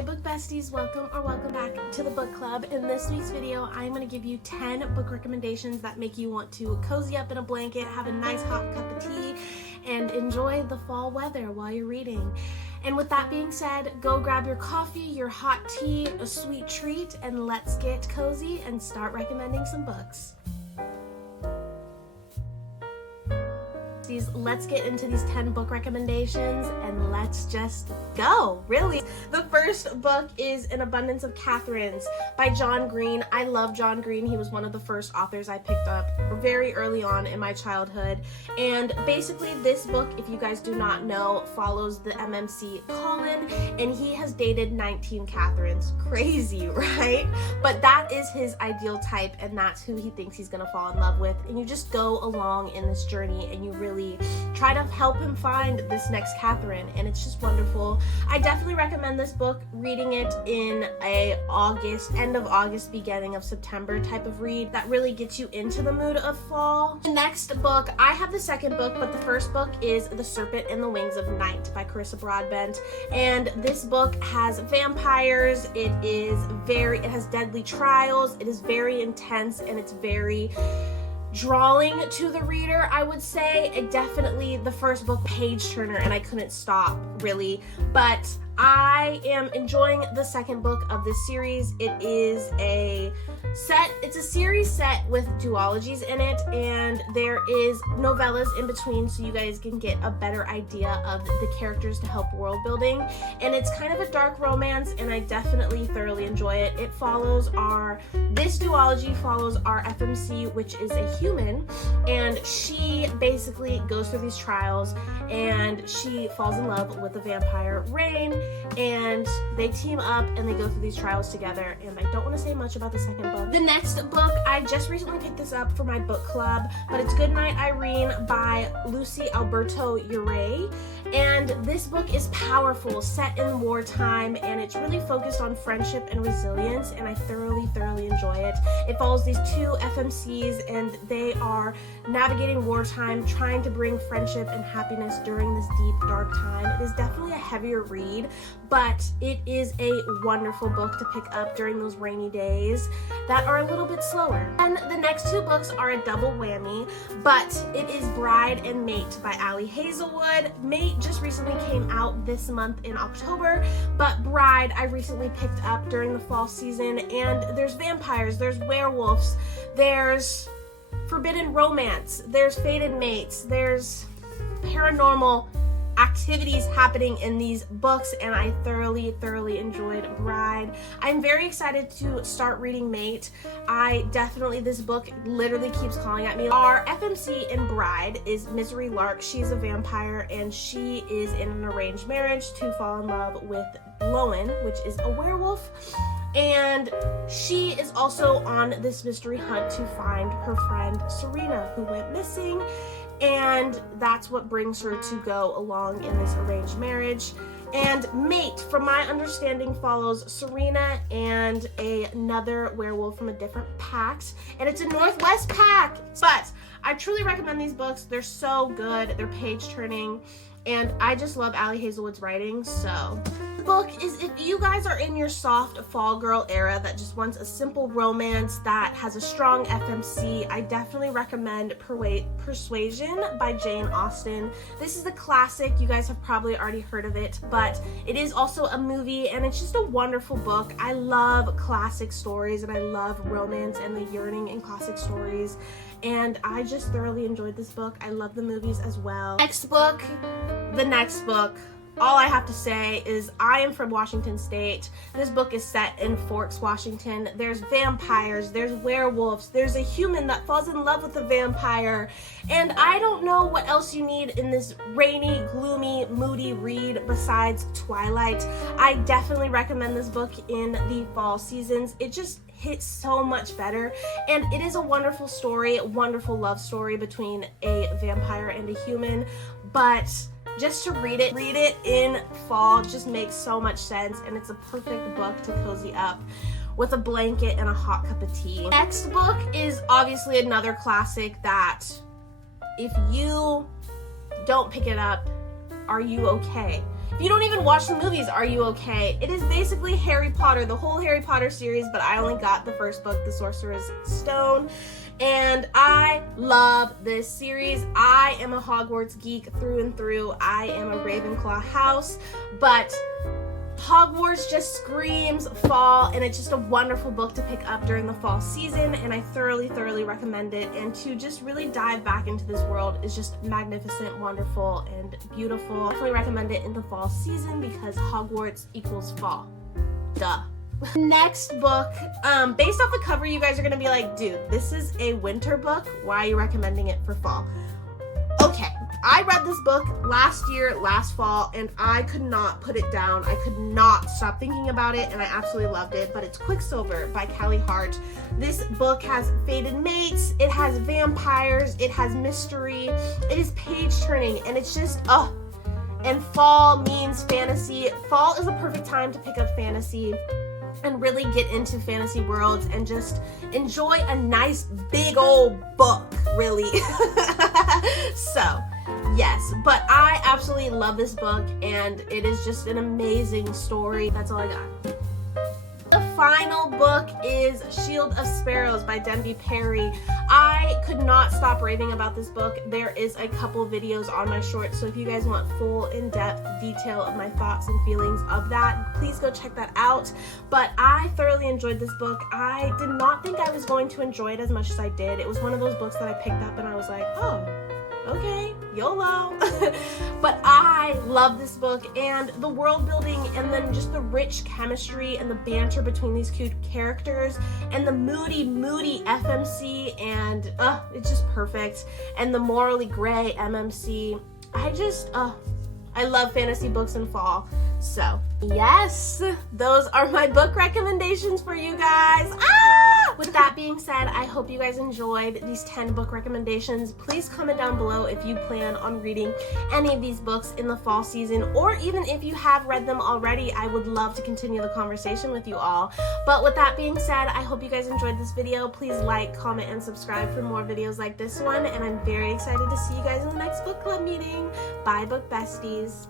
Hi book besties, welcome back to the book club. In this week's video, I'm going to give you 10 book recommendations that make you want to cozy up in a blanket, have a nice hot cup of tea, and enjoy the fall weather while you're reading. And with that being said, go grab your coffee, your hot tea, a sweet treat, and let's get cozy and start recommending some books. Let's get into these 10 book recommendations and let's just go, really. The first book is An Abundance of Katherines by John Green. I love John Green. He was one of the first authors I picked up very early on in my childhood. And basically this book, if you guys do not know, follows the MMC Colin, and he has dated 19 Katherines. Crazy, right? But that is his ideal type, and that's who he thinks he's gonna fall in love with. And you just go along in this journey and you really try to help him find this next Katherine, and it's just wonderful. I definitely recommend this book, reading it in a end of August, beginning of September type of read that really gets you into the mood of fall. The next book, I have the second book, but the first book is The Serpent and the Wings of Night by Carissa Broadbent, and this book has vampires, it has deadly trials, it is very intense, and it's very drawing to the reader, I would say. It definitely, the first book, page turner, and I couldn't stop, really. But I am enjoying the second book of this series. It's a series set with duologies in it, and there is novellas in between so you guys can get a better idea of the characters to help world building. And it's kind of a dark romance, and I definitely thoroughly enjoy it. This duology follows our FMC, which is a human, and she basically goes through these trials and she falls in love with the vampire Irene, and they team up and they go through these trials together. And I don't want to say much about the second book. The next book, I just recently picked this up for my book club, but it's Goodnight Irene by Alberto Urrea. And this book is powerful, set in wartime, and it's really focused on friendship and resilience, and I thoroughly enjoy it. It follows these two FMCs, and they are navigating wartime, trying to bring friendship and happiness during this deep, dark time. It is definitely a heavier read, but it is a wonderful book to pick up during those rainy days that are a little bit slower. And the next two books are a double whammy, but it is Bride and Mate by Hazelwood. Mate just recently came out this month in October, but Bride I recently picked up during the fall season, and there's vampires, there's werewolves, there's forbidden romance, there's fated mates, there's paranormal activities happening in these books, and I thoroughly enjoyed Bride. I'm very excited to start reading Mate. This book literally keeps calling at me. Our FMC in Bride is Misery Lark. She's a vampire, and she is in an arranged marriage to fall in love with Lowen, which is a werewolf. And she is also on this mystery hunt to find her friend Serena, who went missing. And that's what brings her to go along in this arranged marriage. And Mate, from my understanding, follows Serena and another werewolf from a different pact. And it's a Northwest pact. But I truly recommend these books. They're so good. They're page turning. And I just love Hazelwood's writing, so. The book is, if you guys are in your soft fall girl era that just wants a simple romance that has a strong FMC, I definitely recommend Persuasion by Jane Austen. This is a classic. You guys have probably already heard of it, but it is also a movie, and it's just a wonderful book. I love classic stories, and I love romance and the yearning in classic stories, and I just thoroughly enjoyed this book. I love the movies as well. The next book, all I have to say is I am from Washington State. This book is set in Forks, Washington. There's vampires, there's werewolves, there's a human that falls in love with a vampire, and I don't know what else you need in this rainy, gloomy, moody read besides Twilight. I definitely recommend this book in the fall seasons. It just hits so much better, and it is a wonderful story, a wonderful love story between a vampire and a human, but just to read it in fall just makes so much sense, and it's a perfect book to cozy up with a blanket and a hot cup of tea. Next book is obviously another classic that if you don't pick it up, are you okay? If you don't even watch the movies, are you okay? It is basically Harry Potter, the whole Harry Potter series, but I only got the first book, The Sorcerer's Stone. And I love this series. I am a Hogwarts geek through and through. I am a Ravenclaw house, but Hogwarts just screams fall, and it's just a wonderful book to pick up during the fall season, and I thoroughly recommend it. And to just really dive back into this world is just magnificent, wonderful, and beautiful. I definitely recommend it in the fall season because Hogwarts equals fall. Duh. Next book, based off the cover, you guys are gonna be like, dude, this is a winter book. Why are you recommending it for fall? Okay, I read this book last year, last fall, and I could not put it down. I could not stop thinking about it, and I absolutely loved it. But it's Quicksilver by Callie, Hart. This book has fated mates, it has vampires, it has mystery, it is page turning, and it's just, and fall means fantasy. Fall is a perfect time to pick up fantasy and really get into fantasy worlds and just enjoy a nice big old book, really. So, yes, but I absolutely love this book, and it is just an amazing story. That's all I got. The final book is Shield of Sparrows by Devney. I could not stop raving about this book. There is a couple videos on my shorts, so if you guys want full in-depth detail of my thoughts and feelings of that, please go check that out. But I thoroughly enjoyed this book. I did not think I was going to enjoy it as much as I did. It was one of those books that I picked up and I was like, oh, okay, YOLO. But I love this book, and the world building, and then just the rich chemistry and the banter between these cute characters, and the moody FMC, and it's just perfect. And the morally gray MMC. I love fantasy books in fall. So yes, those are my book recommendations for you guys. With that being said, I hope you guys enjoyed these 10 book recommendations. Please comment down below if you plan on reading any of these books in the fall season, or even if you have read them already. I would love to continue the conversation with you all. But with that being said, I hope you guys enjoyed this video. Please like, comment, and subscribe for more videos like this one, and I'm very excited to see you guys in the next book club meeting. Bye, book besties.